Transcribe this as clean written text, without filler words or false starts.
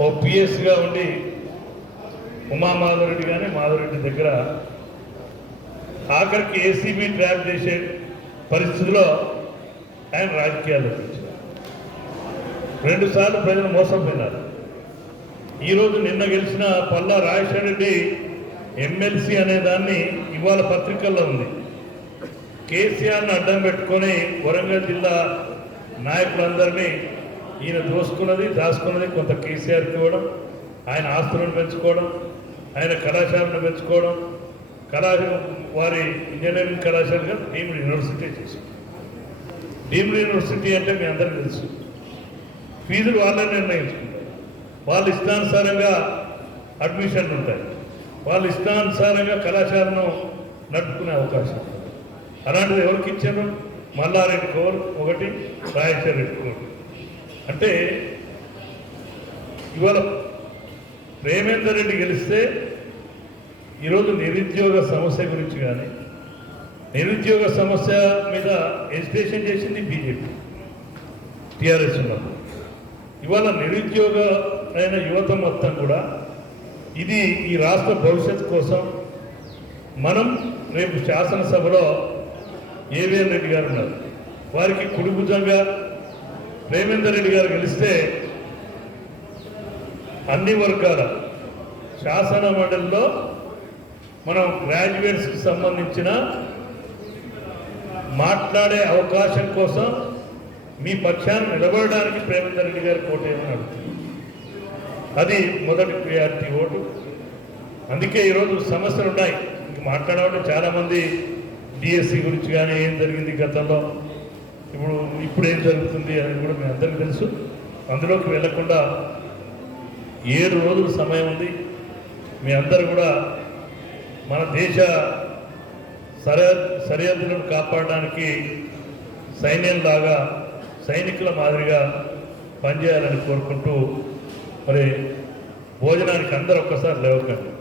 ఓ పిఎస్గా ఉండి ఉమామాధవరెడ్డి కానీ మాధవరెడ్డి దగ్గర ఆఖరికి ఏసీబీ ట్రాప్ చేసే పరిస్థితిలో ఆయన రాజకీయాల్లోకి వచ్చారు. 2 సార్లు ప్రజలు మోసపోయినారు. ఈరోజు నిన్న గెలిచిన పల్లా రాజశేఖర రెడ్డి ఎమ్మెల్సీ అనే దాన్ని ఇవాళ పత్రికల్లో ఉంది. కేసీఆర్ని అడ్డం పెట్టుకొని వరంగల్ జిల్లా నాయకులందరినీ ఈయన దాచుకున్నది కొంత కేసీఆర్కి ఇవ్వడం, ఆయన ఆస్తులను పెంచుకోవడం, ఆయన కళాశాలను పెంచుకోవడం, వారి ఇంజనీరింగ్ కళాశాలగా డీమ్డ్ యూనివర్సిటీ చేశారు. డీమ్డ్ యూనివర్సిటీ అంటే మీ అందరికీ తెలుసు, ఫీజులు వాళ్ళే నిర్ణయించుకుంటారు. వాళ్ళ ఇష్టానుసారంగా అడ్మిషన్లు ఉంటాయి, వాళ్ళ ఇష్టానుసారంగా కళాశాలను నడుపుకునే అవకాశం. అలాంటిది ఎవరికి ఇచ్చారు? మల్లారెడ్డి కోరు ఒకటి, రాజశేఖర రెడ్డి కోరు. అంటే ఇవాళ ప్రేమేందర్ రెడ్డి గెలిస్తే ఈరోజు నిరుద్యోగ సమస్య గురించి కానీ, నిరుద్యోగ సమస్య మీద ఎజిటేషన్ చేసింది బీజేపీ, టీఆర్ఎస్ ఉన్నప్పుడు. ఇవాళ నిరుద్యోగ అయిన యువత మొత్తం కూడా ఇది ఈ రాష్ట్ర భవిష్యత్తు కోసం మనం రేపు శాసనసభలో ఏవిఎన్ రెడ్డి గారు ఉన్నారు, వారికి కుడిభుజంగా ప్రేమేందర్ రెడ్డి గారు గెలిస్తే అన్ని వర్గాల శాసన మండలిలో మనం గ్రాడ్యుయేట్స్కి సంబంధించిన మాట్లాడే అవకాశం కోసం మీ పక్షాన్ని నిలబడడానికి ప్రేమేందర్ రెడ్డి గారు పోటీ అడుగుతుంది. అది మొదటి ప్రియారిటీ ఓటు. అందుకే ఈరోజు సమస్యలు ఉన్నాయి. ఇంక మాట్లాడాలంటే చాలామంది డిఎస్సి గురించి కానీ ఏం జరిగింది గతంలో, ఇప్పుడు ఏం జరుగుతుంది అనేది కూడా మీ అందరికీ తెలుసు. అందులోకి వెళ్లకుండా 7 రోజుల సమయం ఉంది. మీ అందరూ కూడా మన దేశ సరిహద్దులను కాపాడడానికి సైన్యంలాగా, సైనికుల మాదిరిగా పనిచేయాలని కోరుకుంటూ, మరి భోజనానికి అందరూ ఒక్కసారి లేవకండి.